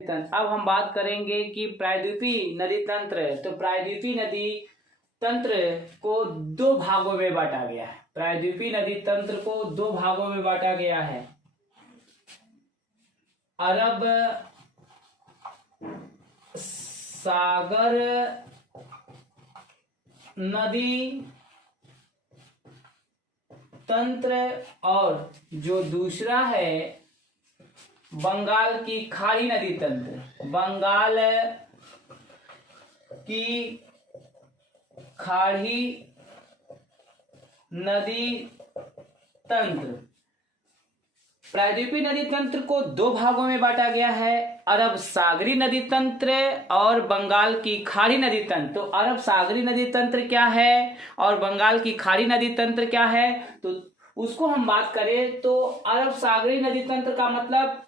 अब हम बात करेंगे कि प्रायद्वीपीय नदी तंत्र। तो प्रायद्वीपीय नदी तंत्र को दो भागों में बांटा गया है। प्रायद्वीपीय नदी तंत्र को दो भागों में बांटा गया है। अरब सागर नदी तंत्र और जो दूसरा है बंगाल की खाड़ी नदी तंत्र। बंगाल की खाड़ी नदी तंत्र। प्रायद्वीपीय नदी तंत्र को दो भागों में बांटा गया है, अरब सागरी नदी तंत्र और बंगाल की खाड़ी नदी तंत्र। तो अरब सागरी नदी तंत्र क्या है और बंगाल की खाड़ी नदी तंत्र क्या है, तो उसको हम बात करें तो अरब सागरी नदी तंत्र का मतलब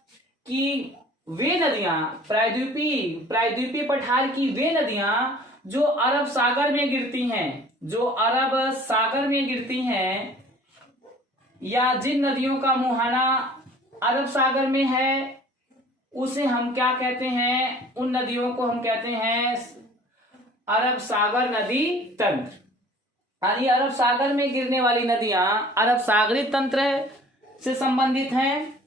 कि वे नदियां प्रायद्वीपीय पठार की वे नदियां जो अरब सागर में गिरती हैं, जो अरब सागर में गिरती हैं, या जिन नदियों का मुहाना अरब सागर में है उसे हम क्या कहते हैं, उन नदियों को हम कहते हैं अरब सागर नदी तंत्र। यानी अरब सागर में गिरने वाली नदियां अरब सागरी तंत्र से संबंधित हैं।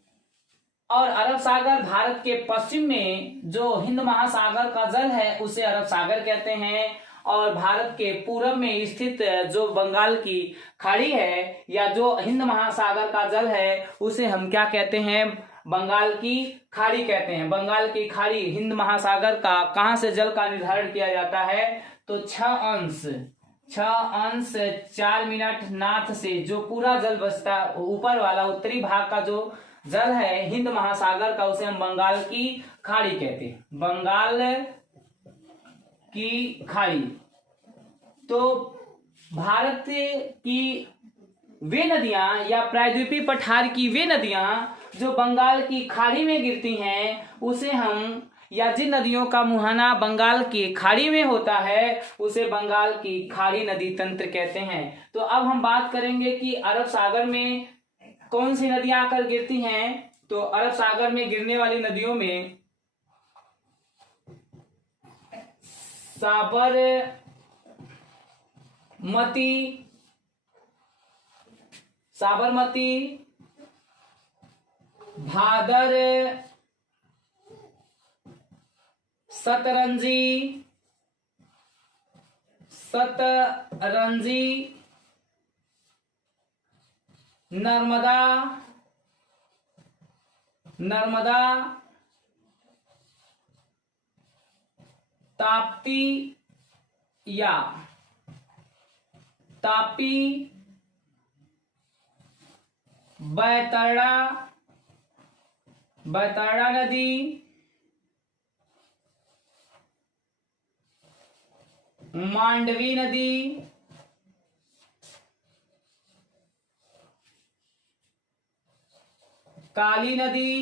और अरब सागर भारत के पश्चिम में जो हिंद महासागर का जल है उसे अरब सागर कहते हैं, और भारत के पूरब में स्थित जो बंगाल की खाड़ी है या जो हिंद महासागर का जल है उसे हम क्या कहते हैं, बंगाल की खाड़ी कहते हैं। बंगाल की खाड़ी हिंद महासागर का कहां से जल का निर्धारण किया जाता है, तो 6 अंश 4 मिनट नाथ से जो पूरा जल बसता ऊपर वाला उत्तरी भाग का जो जल है हिंद महासागर का उसे हम बंगाल की खाड़ी कहते हैं। बंगाल की खाड़ी। तो भारत की वे नदियां या प्रायद्वीपीय पठार की वे नदियां जो बंगाल की खाड़ी में गिरती हैं उसे हम, या जिन नदियों का मुहाना बंगाल की खाड़ी में होता है उसे बंगाल की खाड़ी नदी तंत्र कहते हैं। तो अब हम बात करेंगे कि अरब सागर में कौन सी नदियां आकर गिरती हैं। तो अरब सागर में गिरने वाली नदियों में साबरमती, भादर, सतरंजी, नर्मदा, ताप्ती, बैतरणी नदी, मांडवी नदी, काली नदी,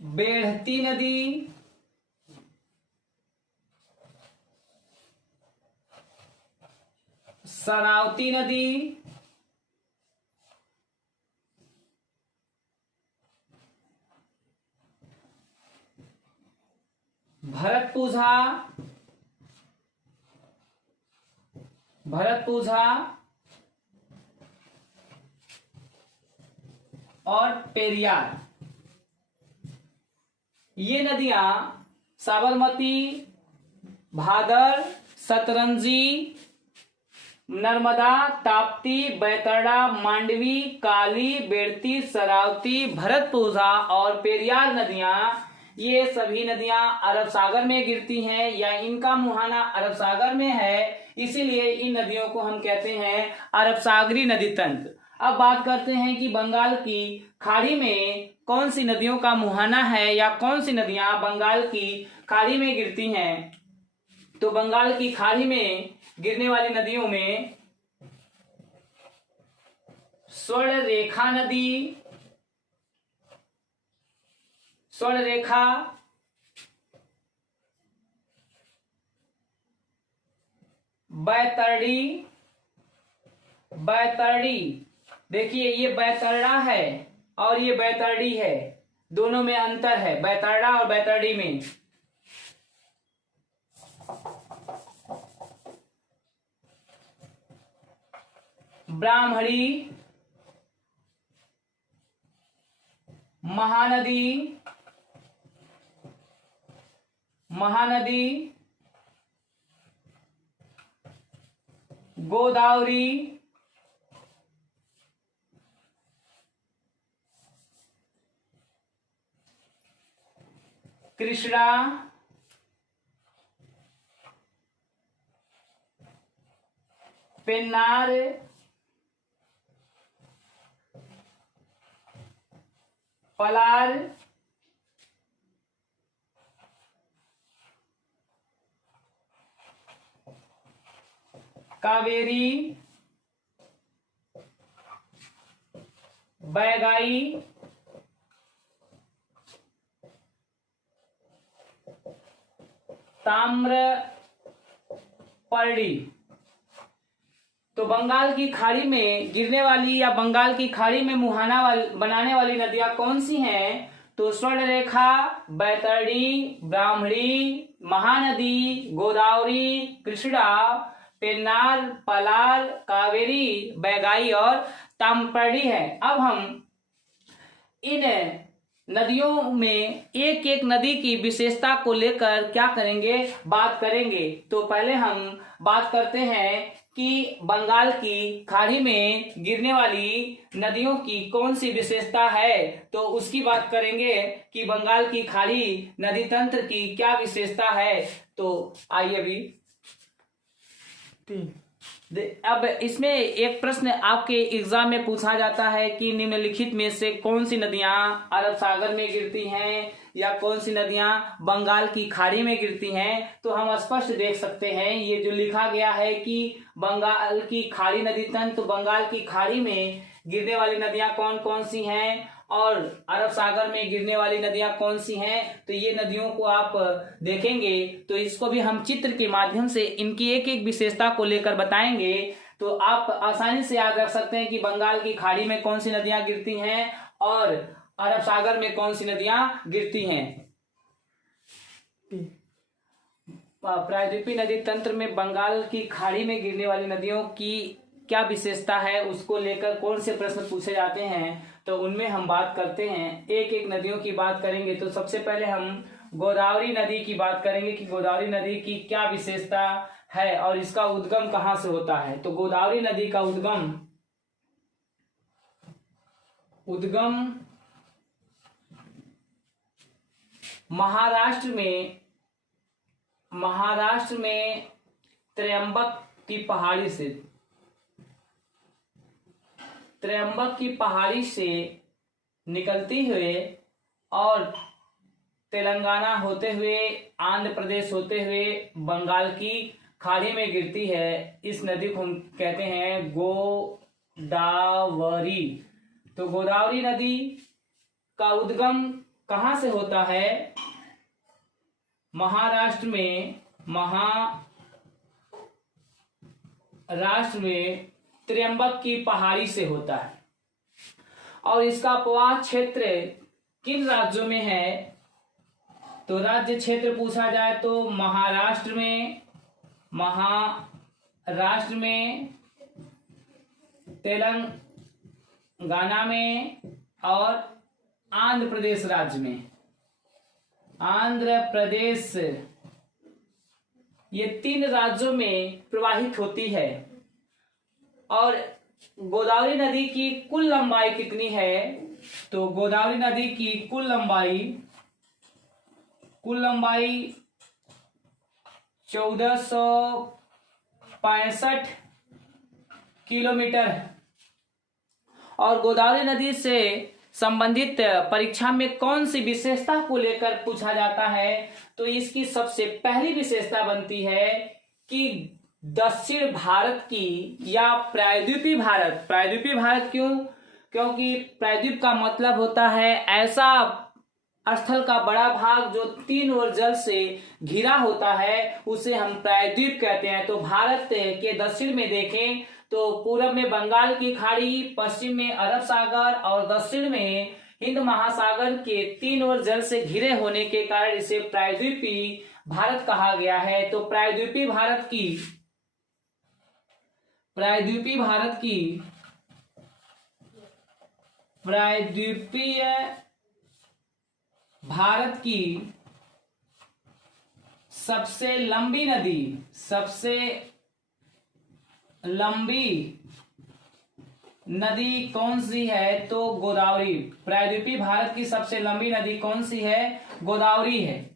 बेढ़ती नदी, शरावती नदी, भरतपुझा और पेरियार। ये नदियां साबरमती, भादर, सतरंजी, नर्मदा, ताप्ती, बैतरणी, मांडवी, काली, बेढ़ती, शरावती, भरतपुझा और पेरियार नदियां, ये सभी नदियां अरब सागर में गिरती हैं या इनका मुहाना अरब सागर में है, इसीलिए इन नदियों को हम कहते हैं अरब सागरी नदी तंत्र। अब बात करते हैं कि बंगाल की खाड़ी में कौन सी नदियों का मुहाना है या कौन सी नदियां बंगाल की खाड़ी में गिरती हैं। तो बंगाल की खाड़ी में गिरने वाली नदियों में स्वर्णरेखा नदी, बैतरणी, देखिए ये बैतरणी है और ये बैतरणी है, दोनों में अंतर है बैतरणी और बैतरणी में। ब्राह्मणी, महानदी, महानदी, गोदावरी, कृष्णा, पेन्नार, पलार, कावेरी, बैगाई, ताम्रपर्णी। तो बंगाल की खाड़ी में गिरने वाली या बंगाल की खाड़ी में मुहाना बनाने वाली नदियां कौन सी हैं? तो स्वर्णरेखा, बैतरणी, ब्राह्मणी, महानदी, गोदावरी, कृष्णा, पेन्नार, पलार, कावेरी, बैगाई और ताम्रपर्णी है। अब हम इन नदियों में एक एक नदी की विशेषता को लेकर क्या करेंगे, बात करेंगे। तो पहले हम बात करते हैं कि बंगाल की खाड़ी में गिरने वाली नदियों की कौन सी विशेषता है। तो उसकी बात करेंगे कि बंगाल की खाड़ी नदी तंत्र की क्या विशेषता है। तो आइए अभी अब इसमें एक प्रश्न आपके एग्जाम में पूछा जाता है कि निम्नलिखित में से कौन सी नदियां अरब सागर में गिरती हैं या कौन सी नदियां बंगाल की खाड़ी में गिरती हैं। तो हम स्पष्ट देख सकते हैं ये जो लिखा गया है कि बंगाल की खाड़ी नदी तंत्र, तो बंगाल की खाड़ी में गिरने वाली नदियां कौन कौन सी हैं और अरब सागर में गिरने वाली नदियां कौन सी हैं। तो ये नदियों को आप देखेंगे तो इसको भी हम चित्र के माध्यम से इनकी एक एक विशेषता को लेकर बताएंगे। तो आप आसानी से याद रख सकते हैं कि बंगाल की खाड़ी में कौन सी नदियां गिरती हैं और अरब सागर में कौन सी नदियां गिरती हैं। प्रायद्वीपीय नदी तंत्र में बंगाल की खाड़ी में गिरने वाली नदियों की क्या विशेषता है, उसको लेकर कौन से प्रश्न पूछे जाते हैं। तो उनमें हम बात करते हैं, एक एक नदियों की बात करेंगे। तो सबसे पहले हम गोदावरी नदी की बात करेंगे कि गोदावरी नदी की क्या विशेषता है और इसका उद्गम कहाँ से होता है। तो गोदावरी नदी का उद्गम महाराष्ट्र में त्र्यंबक की पहाड़ी से निकलती हुए और तेलंगाना होते हुए, आंध्र प्रदेश होते हुए बंगाल की खाड़ी में गिरती है। इस नदी को हम कहते हैं गोदावरी। तो गोदावरी नदी का उद्गम कहाँ से होता है? महाराष्ट्र में त्र्यंबक की पहाड़ी से होता है। और इसका प्रवाह क्षेत्र किन राज्यों में है? तो राज्य क्षेत्र पूछा जाए तो महाराष्ट्र में, तेलंगाना में और आंध्र प्रदेश राज्य में। आंध्र प्रदेश, ये 3 राज्यों में प्रवाहित होती है। और गोदावरी नदी की कुल लंबाई कितनी है? तो गोदावरी नदी की कुल लंबाई 1465 किलोमीटर है। और गोदावरी नदी से संबंधित परीक्षा में कौन सी विशेषता को लेकर पूछा जाता है? तो इसकी सबसे पहली विशेषता बनती है कि दक्षिण भारत की या प्रायद्वीपीय भारत क्यों? क्योंकि प्रायद्वीप का मतलब होता है ऐसा स्थल का बड़ा भाग जो 3 ओर जल से घिरा होता है, उसे हम प्रायद्वीप कहते हैं। तो भारत के दक्षिण में देखें तो पूरब में बंगाल की खाड़ी, पश्चिम में अरब सागर और दक्षिण में हिंद महासागर के तीन ओर जल से घिरे होने के कारण इसे प्रायद्वीपीय भारत कहा गया है। तो प्रायद्वीपीय भारत की सबसे लंबी नदी कौन सी है? तो गोदावरी। प्रायद्वीपीय भारत की सबसे लंबी नदी कौन सी है? गोदावरी है।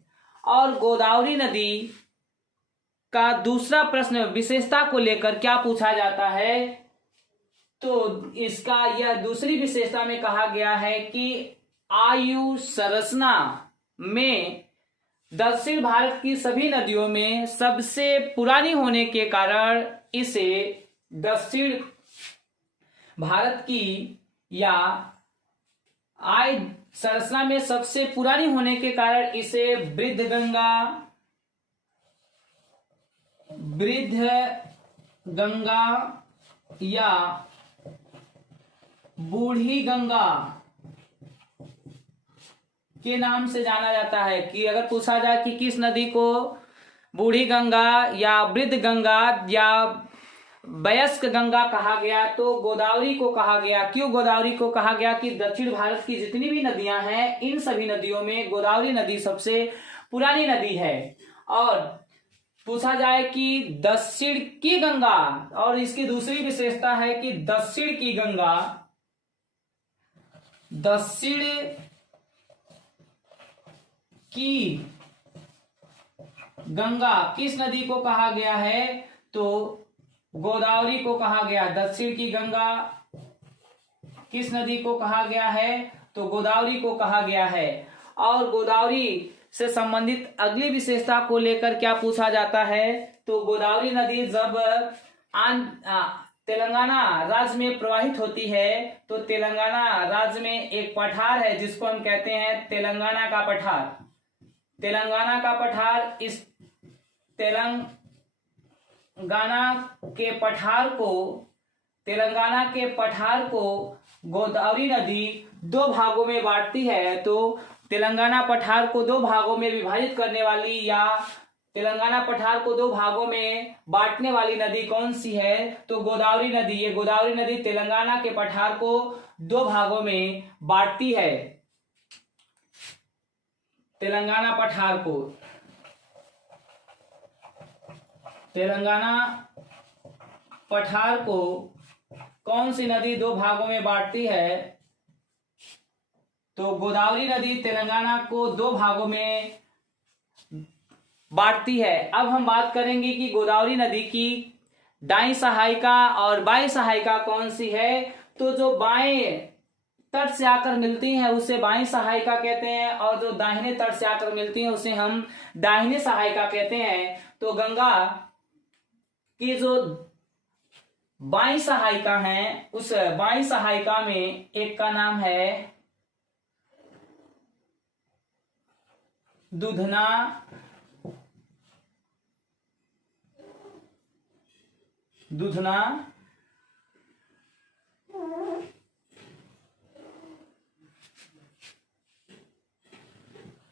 और गोदावरी नदी का दूसरा प्रश्न विशेषता को लेकर क्या पूछा जाता है? तो इसका यह दूसरी विशेषता में कहा गया है कि आयु संरचना में दक्षिण भारत की सभी नदियों में सबसे पुरानी होने के कारण इसे दक्षिण भारत की या आय संरचना में सबसे पुरानी होने के कारण इसे वृद्ध गंगा या बूढ़ी गंगा के नाम से जाना जाता है। कि अगर पूछा जाए कि किस नदी को बूढ़ी गंगा या वृद्ध गंगा या वयस्क गंगा कहा गया, तो गोदावरी को कहा गया। क्यों गोदावरी को कहा गया? कि दक्षिण भारत की जितनी भी नदियां हैं, इन सभी नदियों में गोदावरी नदी सबसे पुरानी नदी है। और पूछा जाए कि दक्षिण की गंगा, और इसकी दूसरी विशेषता है कि दक्षिण की गंगा किस नदी को कहा गया है? तो गोदावरी को कहा गया। दक्षिण की गंगा किस नदी को कहा गया है? तो गोदावरी को कहा गया है। और गोदावरी से संबंधित अगली विशेषता को लेकर क्या पूछा जाता है? तो गोदावरी नदी जब तेलंगाना राज्य में प्रवाहित होती है, तो तेलंगाना राज्य में एक पठार है जिसको हम कहते हैं तेलंगाना का पठार। तेलंगाना का पठार, इस तेलंगाना के पठार को गोदावरी नदी दो भागों में बांटती है। तो तेलंगाना पठार को दो भागों में विभाजित करने वाली या तेलंगाना पठार को दो भागों में बांटने वाली नदी कौन सी है? तो गोदावरी नदी। ये गोदावरी नदी तेलंगाना के पठार को दो भागों में बांटती है। तेलंगाना पठार को कौन सी नदी दो भागों में बांटती है? तो गोदावरी नदी तेलंगाना को दो भागों में बांटती है। अब हम बात करेंगे कि गोदावरी नदी की दाईं सहायिका और बाईं सहायिका कौन सी है। तो जो बाएं तट से आकर मिलती हैं उसे बाईं सहायिका कहते हैं, और जो दाहिने तट से आकर मिलती हैं उसे हम दाहिने सहायिका कहते हैं। तो गंगा की जो बाईं सहायिका है, उस बाईं सहायिका में एक का नाम है दुधना,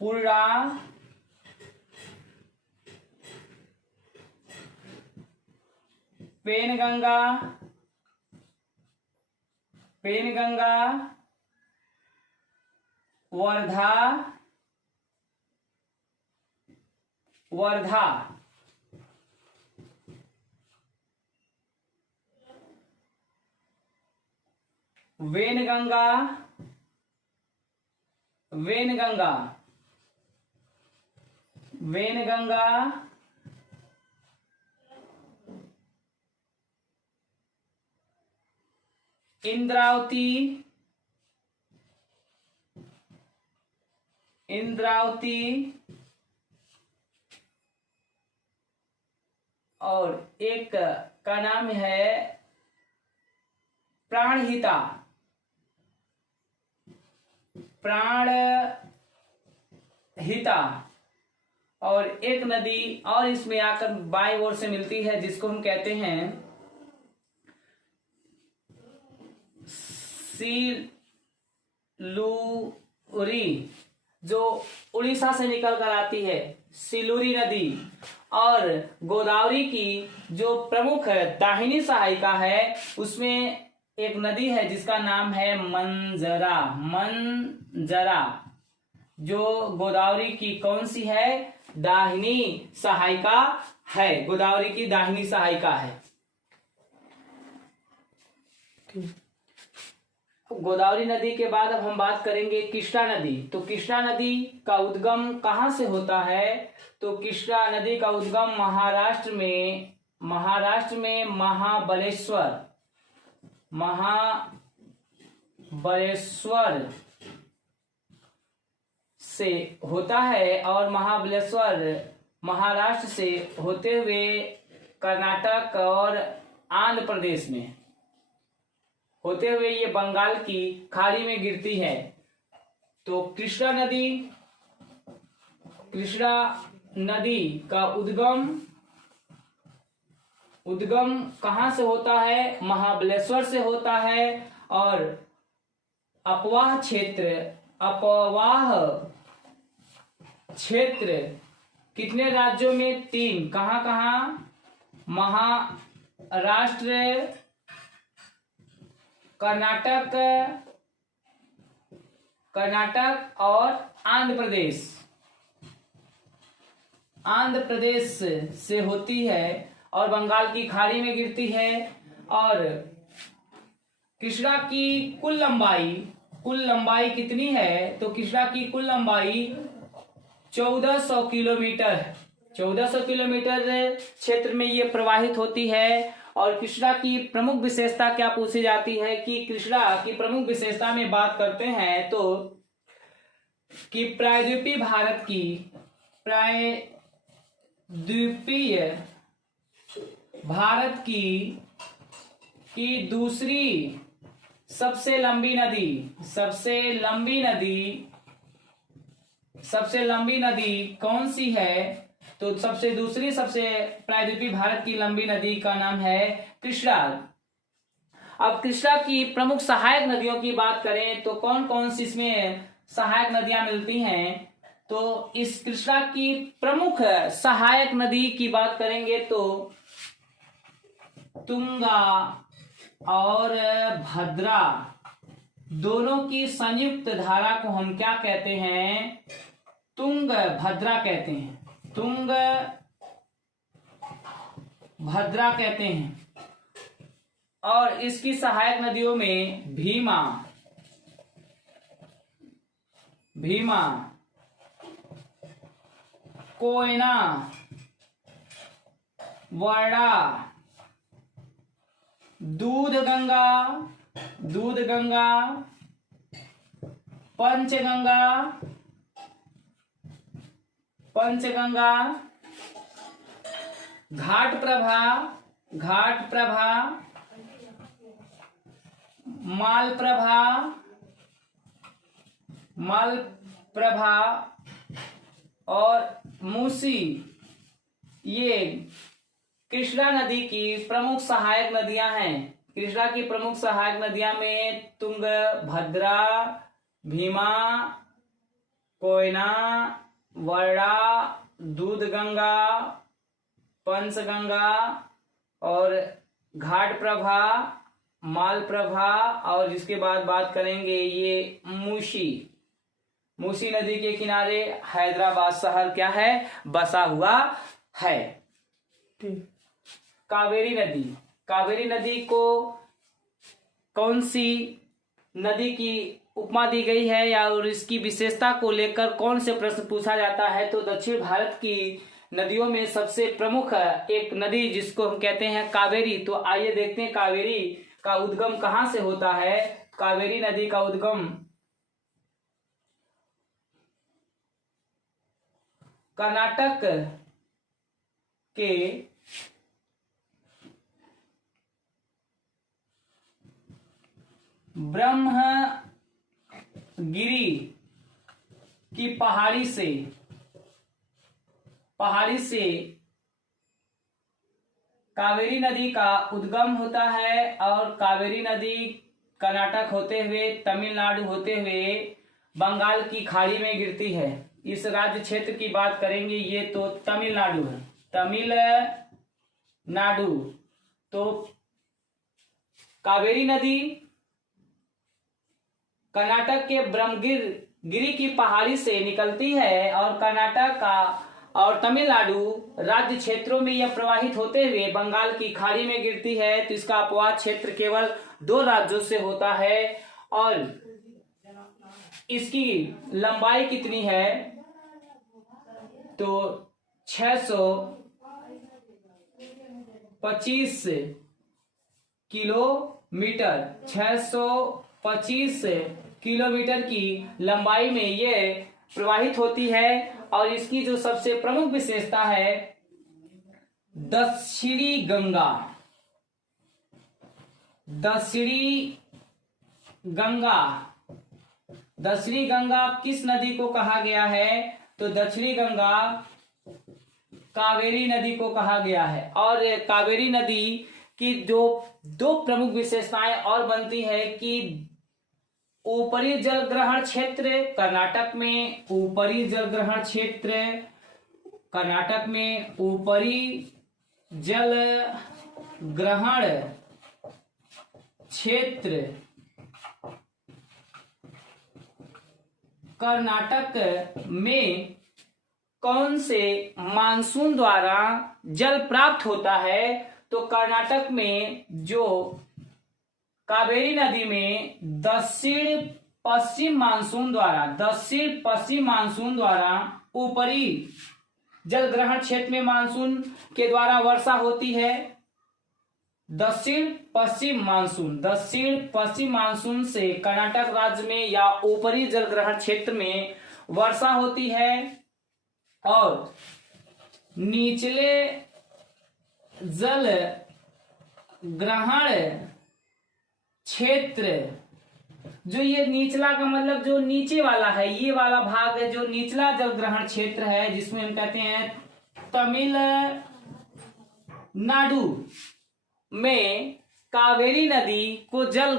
पुर्रा, पेनगंगा, वर्धा, वेनगंगा, इंद्रावती और एक का नाम है प्राणहिता, और एक नदी और इसमें आकर बाईं ओर से मिलती है जिसको हम कहते हैं सिलूरी जो उड़ीसा से निकल कर आती है, सिलूरी नदी। और गोदावरी की जो प्रमुख दाहिनी सहायिका है उसमें एक नदी है जिसका नाम है मंजरा। मंजरा जो गोदावरी की कौन सी है? दाहिनी सहायिका है, गोदावरी की दाहिनी सहायिका है। गोदावरी नदी के बाद अब हम बात करेंगे कृष्णा नदी। तो कृष्णा नदी का उद्गम कहाँ से होता है? तो कृष्णा नदी का उद्गम महाराष्ट्र में महाबलेश्वर से होता है और महाबलेश्वर महाराष्ट्र से होते हुए कर्नाटक और आंध्र प्रदेश में होते हुए ये बंगाल की खाड़ी में गिरती है। तो कृष्णा नदी का उद्गम कहाँ से होता है? महाबलेश्वर से होता है। और अपवाह क्षेत्र कितने राज्यों में? 3। कहाँ कहाँ? महाराष्ट्र, कर्नाटक और आंध्र प्रदेश से होती है और बंगाल की खाड़ी में गिरती है। और कृष्णा की कुल लंबाई कितनी है? तो कृष्णा की कुल लंबाई 1400 किलोमीटर 1400 किलोमीटर क्षेत्र में ये प्रवाहित होती है। और कृष्णा की प्रमुख विशेषता क्या पूछी जाती है कि कृष्णा की प्रमुख विशेषता में बात करते हैं तो कि प्रायद्वीपीय भारत की दूसरी सबसे लंबी नदी कौन सी है? तो दूसरी सबसे प्रायद्वीपीय भारत की लंबी नदी का नाम है कृष्णा। अब कृष्णा की प्रमुख सहायक नदियों की बात करें तो कौन कौन सी इसमें सहायक नदियां मिलती हैं? तो इस कृष्णा की प्रमुख सहायक नदी की बात करेंगे तो तुंगा और भद्रा दोनों की संयुक्त धारा को हम क्या कहते हैं? तुंगभद्रा कहते हैं। तुंगभद्रा कहते हैं। और इसकी सहायक नदियों में भीमा, कोयना, वर्णा, दूधगंगा, पंचगंगा, घाट प्रभा, मालप्रभा और मूसी, ये कृष्णा नदी की प्रमुख सहायक नदियां हैं। कृष्णा की प्रमुख सहायक नदियां में तुंगभद्रा, भीमा, कोयना, वर्णा, दूधगंगा, पंचगंगा और घाट प्रभा, मालप्रभा और जिसके बाद बात करेंगे ये मूसी नदी के किनारे हैदराबाद शहर क्या है? बसा हुआ है। कावेरी नदी को कौन सी नदी की उपमा दी गई है या और इसकी विशेषता को लेकर कौन से प्रश्न पूछा जाता है? तो दक्षिण भारत की नदियों में सबसे प्रमुख एक नदी जिसको हम कहते हैं कावेरी। तो आइए देखते हैं कावेरी का उद्गम कहाँ से होता है। कावेरी नदी का उद्गम कर्नाटक के ब्रह्मगिरी की पहाड़ी से कावेरी नदी का उद्गम होता है। और कावेरी नदी कर्नाटक होते हुए, तमिलनाडु होते हुए बंगाल की खाड़ी में गिरती है। इस राज्य क्षेत्र की बात करेंगे, ये तो तमिलनाडु है, तमिलनाडु। तो कावेरी नदी कर्नाटक के ब्रह्मगिरी की पहाड़ी से निकलती है और कर्नाटक का और तमिलनाडु राज्य क्षेत्रों में यह प्रवाहित होते हुए बंगाल की खाड़ी में गिरती है। तो इसका अपवाद क्षेत्र केवल 2 राज्यों से होता है। और इसकी लंबाई कितनी है, तो 625 किलोमीटर, 625 किलोमीटर की लंबाई में ये प्रवाहित होती है। और इसकी जो सबसे प्रमुख विशेषता है, दक्षिणी गंगा। दक्षिणी गंगा किस नदी को कहा गया है, तो दक्षिणी गंगा कावेरी नदी को कहा गया है। और कावेरी नदी की जो 2 प्रमुख विशेषताएं और बनती है कि ऊपरी जल ग्रहण क्षेत्र कर्नाटक में, ऊपरी जल ग्रहण क्षेत्र कर्नाटक में, ऊपरी जल ग्रहण क्षेत्र कर्नाटक में कौन से मानसून द्वारा जल प्राप्त होता है, तो कर्नाटक में जो कावेरी नदी में दक्षिण पश्चिम मानसून द्वारा ऊपरी जल ग्रहण क्षेत्र में मानसून के द्वारा वर्षा होती है। दक्षिण पश्चिम मानसून से कर्नाटक राज्य में या ऊपरी जल ग्रहण क्षेत्र में वर्षा होती है। और निचले जल ग्रहण क्षेत्र, जो ये निचला का मतलब जो नीचे वाला है, ये वाला भाग है जो निचला जल ग्रहण क्षेत्र है, जिसमें हम कहते हैं तमिलनाडु में कावेरी नदी को जल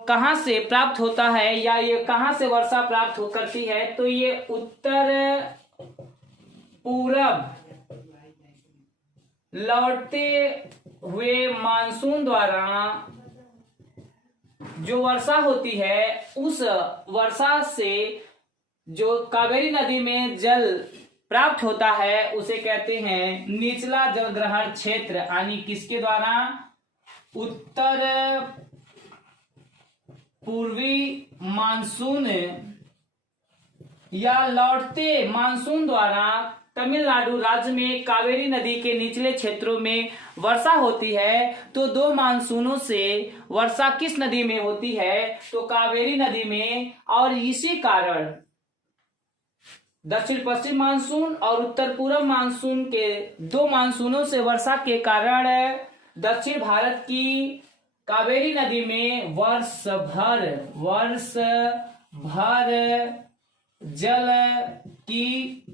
कहां से प्राप्त होता है या ये कहां से वर्षा प्राप्त करती है, तो ये उत्तर पूरब लौटते हुए मानसून द्वारा जो वर्षा होती है, उस वर्षा से जो कावेरी नदी में जल प्राप्त होता है उसे कहते हैं निचला जल ग्रहण क्षेत्र। यानी किसके द्वारा, उत्तर पूर्वी मानसून या लौटते मानसून द्वारा तमिलनाडु राज्य में कावेरी नदी के निचले क्षेत्रों में वर्षा होती है। तो 2 मानसूनों से वर्षा किस नदी में होती है, तो कावेरी नदी में। और इसी कारण दक्षिण पश्चिम मानसून और उत्तर पूर्व मानसून के 2 मानसूनों से वर्षा के कारण दक्षिण भारत की कावेरी नदी में वर्ष भर जल की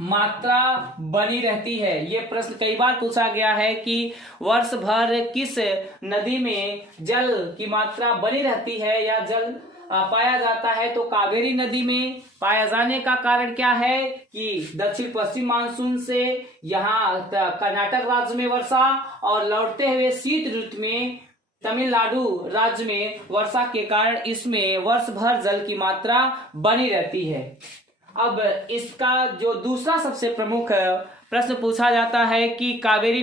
मात्रा बनी रहती है। ये प्रश्न कई बार पूछा गया है कि वर्ष भर किस नदी में जल की मात्रा बनी रहती है या जल पाया जाता है, तो कावेरी नदी में पाया जाने का कारण क्या है कि दक्षिण पश्चिम मानसून से यहाँ कर्नाटक राज्य में वर्षा और लौटते हुए शीत ऋतु में तमिलनाडु राज्य में वर्षा के कारण इसमें वर्ष भर जल की मात्रा बनी रहती है। अब इसका जो दूसरा सबसे प्रमुख प्रश्न पूछा जाता है कि कावेरी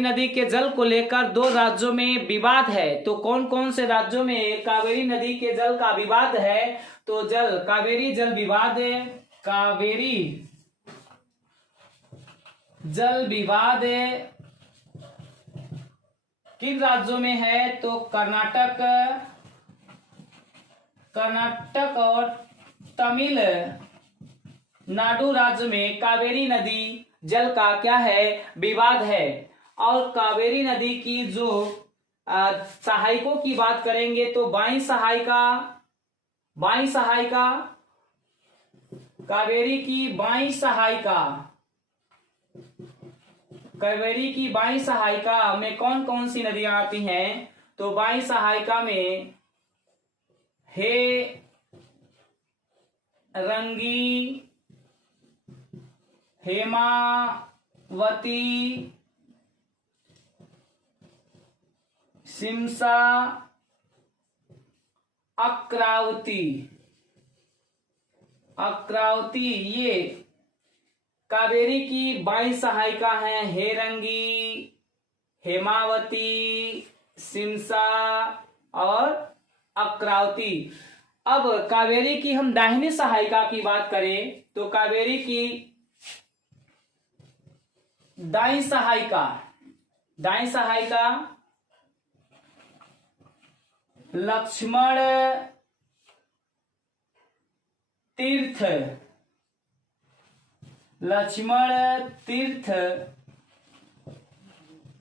नदी के जल को लेकर 2 राज्यों में विवाद है। तो कौन कौन से राज्यों में कावेरी नदी के जल का विवाद है, तो कावेरी जल विवाद किन राज्यों में है, तो कर्नाटक और तमिलनाडु राज्य में कावेरी नदी जल का क्या है, विवाद है। और कावेरी नदी की जो सहायकों की बात करेंगे तो बाई सहायिका कावेरी की बाई सहायिका कावेरी की बाई सहायिका में कौन कौन सी नदियां आती हैं? तो बाई सहायिका में हे रंगी, हेमावती, सिमसा, अक्रावती, ये कावेरी की बाई सहायिका हैं। हेरंगी, हेमावती, सिमसा और अक्रावती। अब कावेरी की हम दाहिनी सहायिका की बात करें तो कावेरी की दाई सहायिका लक्ष्मण तीर्थ,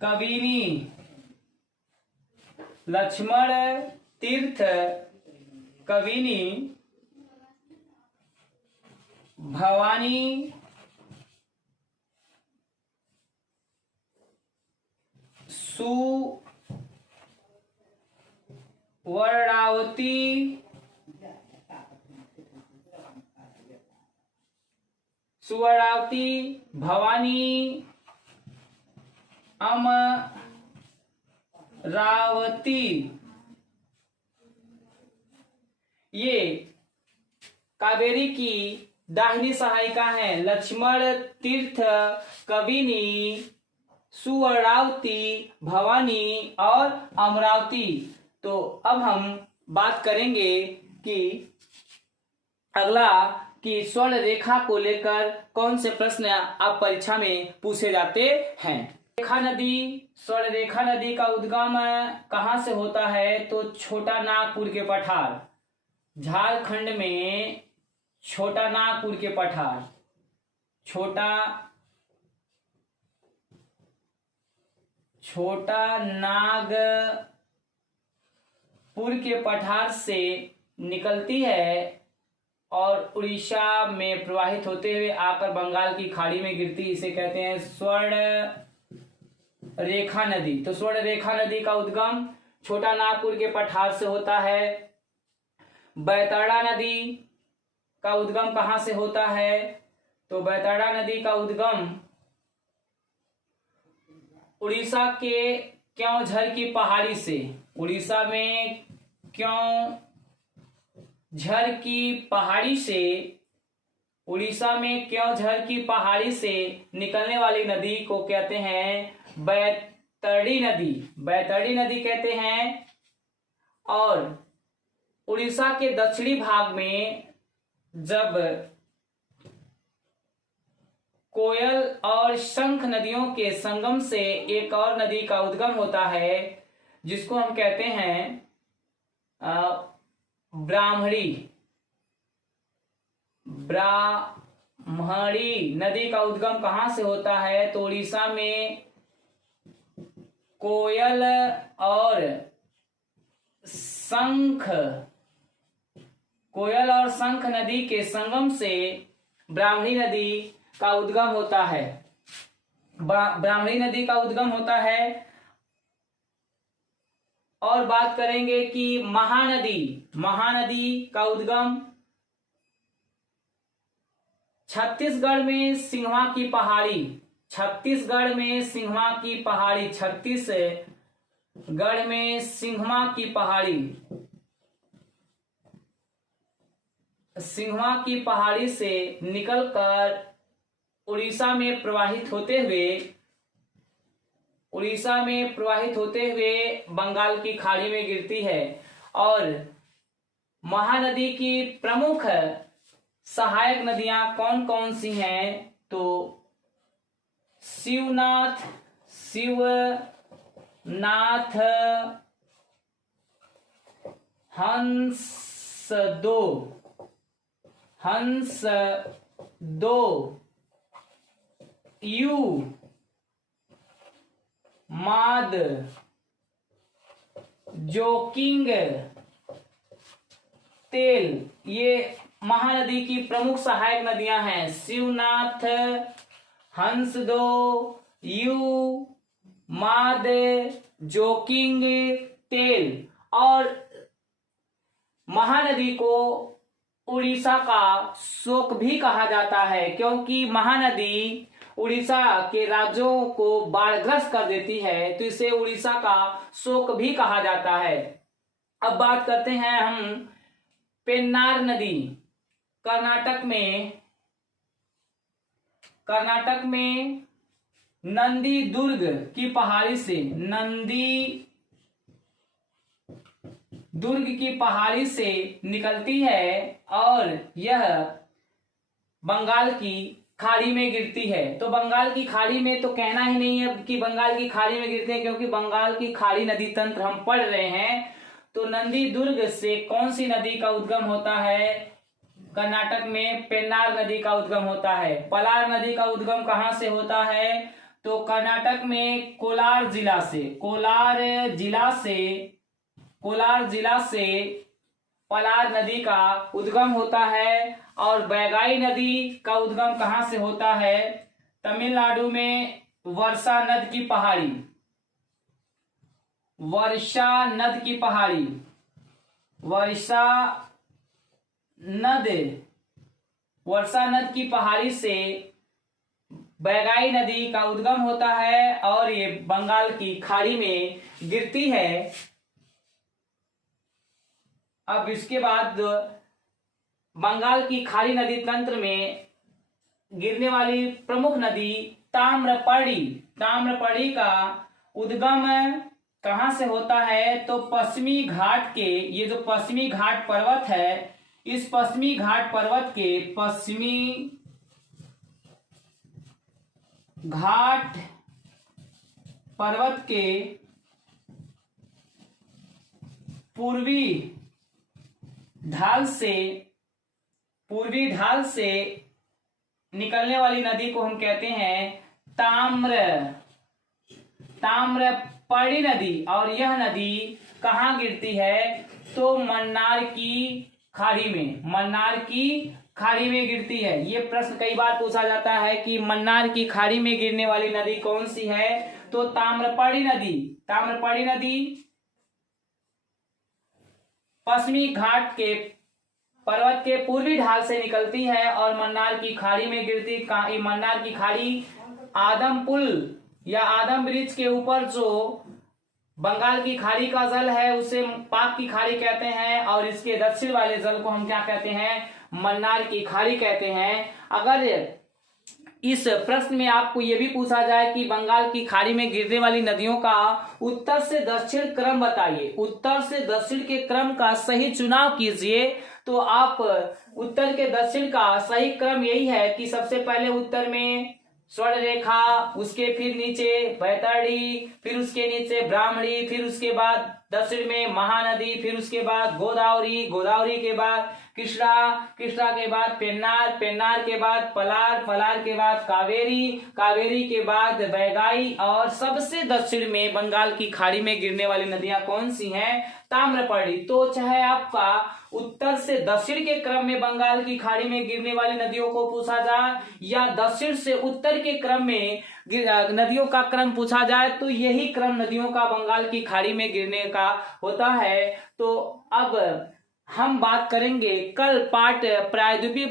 कबिनी, लक्ष्मण तीर्थ कबिनी, भवानी, सुवर्णावती, भवानी, अमरावती। ये कावेरी की दाहिनी सहायिका है। लक्ष्मण तीर्थ कबिनी, सुवर्णावती, भवानी और अमरावती। तो अब हम बात करेंगे कि अगला कि स्वर्ण रेखा को लेकर कौन से प्रश्न आप परीक्षा में पूछे जाते हैं। स्वर्ण रेखा नदी का उद्गम कहाँ से होता है? तो छोटा नागपुर के पठार, झारखंड में छोटा नागपुर के पठार, छोटा नागपुर के पठार से निकलती है और उड़ीसा में प्रवाहित होते हुए आकर बंगाल की खाड़ी में गिरती। इसे कहते हैं स्वर्ण रेखा नदी। तो स्वर्ण रेखा नदी का उद्गम छोटा नागपुर के पठार से होता है। बैतरणी नदी का उद्गम कहाँ से होता है? तो बैतरणी नदी का उद्गम उड़ीसा के क्योंझर की पहाड़ी से, उड़ीसा में क्योंझर की पहाड़ी से निकलने वाली नदी को कहते हैं बैतरणी नदी कहते हैं। और उड़ीसा के दक्षिणी भाग में जब कोयल और शंख नदियों के संगम से एक और नदी का उद्गम होता है जिसको हम कहते हैं ब्राह्मणी नदी का उद्गम कहाँ से होता है? तो उड़ीसा में कोयल और शंख नदी के संगम से ब्राह्मणी नदी का उद्गम होता है। और बात करेंगे कि महानदी का उद्गम छत्तीसगढ़ में सिंहवा की पहाड़ी, छत्तीसगढ़ में सिंहवा की पहाड़ी से निकलकर उड़ीसा में प्रवाहित होते हुए बंगाल की खाड़ी में गिरती है। और महानदी की प्रमुख सहायक नदियां कौन कौन सी हैं? तो शिवनाथ, हंसदो, माद, जोकिंग, तेल, ये महानदी की प्रमुख सहायक नदियां हैं। शिवनाथ, हंसदो, यू, माद, जोकिंग, तेल। और महानदी को उड़ीसा का शोक भी कहा जाता है, क्योंकि महानदी उड़ीसा के राज्यों को बाढ़ग्रस्त कर देती है, तो इसे उड़ीसा का शोक भी कहा जाता है। अब बात करते हैं हम पेन्नार नदी। कर्नाटक में नंदी दुर्ग की पहाड़ी से निकलती है और यह बंगाल की खाड़ी में गिरती है। तो बंगाल की खाड़ी में तो कहना ही नहीं है कि बंगाल की खाड़ी में गिरते हैं, क्योंकि बंगाल की खाड़ी नदी तंत्र हम पढ़ रहे हैं। तो नंदी दुर्ग से कौन सी नदी का उद्गम होता है? कर्नाटक में पेन्नार नदी का उद्गम होता है। पलार नदी का उद्गम कहाँ से होता है? तो कर्नाटक में कोलार जिला से पलार नदी का उद्गम होता है। और बैगाई नदी का उद्गम कहाँ से होता है? तमिलनाडु में वर्षा नद की पहाड़ी से बैगाई नदी का उद्गम होता है और ये बंगाल की खाड़ी में गिरती है। अब इसके बाद बंगाल की खाड़ी नदी तंत्र में गिरने वाली प्रमुख नदी ताम्रपर्णी का उद्गम कहाँ से होता है? तो पश्चिमी घाट के, ये जो पश्चिमी घाट पर्वत है, इस पश्चिमी घाट पर्वत के पूर्वी ढाल से निकलने वाली नदी को हम कहते हैं ताम्रपर्णी नदी। और यह नदी कहाँ गिरती है? तो मन्नार की खाड़ी में गिरती है। ये प्रश्न कई बार पूछा जाता है कि मन्नार की खाड़ी में गिरने वाली नदी कौन सी है? तो ताम्रपर्णी नदी पश्चिमी घाट के पर्वत के पूर्वी ढाल से निकलती है और मन्नार की खाड़ी में गिरती। मन्नार की खाड़ी आदम पुल या आदम ब्रिज के ऊपर जो बंगाल की खाड़ी का जल है उसे पाक की खाड़ी कहते हैं, और इसके दक्षिण वाले जल को हम क्या कहते हैं? मन्नार की खाड़ी कहते हैं। अगर इस प्रश्न में आपको यह भी पूछा जाए कि बंगाल की खाड़ी में गिरने वाली नदियों का उत्तर से दक्षिण क्रम बताइए, उत्तर से दक्षिण के क्रम का सही चुनाव कीजिए, तो आप उत्तर के दक्षिण का सही क्रम यही है कि सबसे पहले उत्तर में स्वर्ण रेखा, उसके फिर नीचे बैतरणी, फिर उसके नीचे ब्राह्मणी, फिर उसके बाद दक्षिण में महानदी, फिर उसके बाद गोदावरी के बाद कृष्णा के बाद पेन्नार के बाद पलार के बाद कावेरी के बाद बैगाई, और सबसे दक्षिण में बंगाल की खाड़ी में गिरने वाली नदियां कौन सी हैं? ताम्रपर्णी। तो चाहे आपका उत्तर से दक्षिण के क्रम में बंगाल की खाड़ी में गिरने वाली नदियों को पूछा जाए या दक्षिण से उत्तर के क्रम में नदियों का क्रम पूछा जाए, तो यही क्रम नदियों का बंगाल की खाड़ी में गिरने का होता है। तो अब हम बात करेंगे कल प्रायद्वीपीय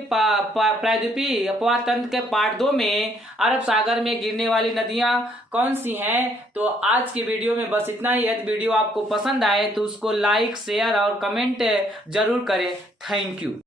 अपवाह तंत्र के पार्ट 2 में अरब सागर में गिरने वाली नदियां कौन सी हैं। तो आज की वीडियो में बस इतना ही। यदि वीडियो आपको पसंद आए तो उसको लाइक, शेयर और कमेंट जरूर करें। Thank you.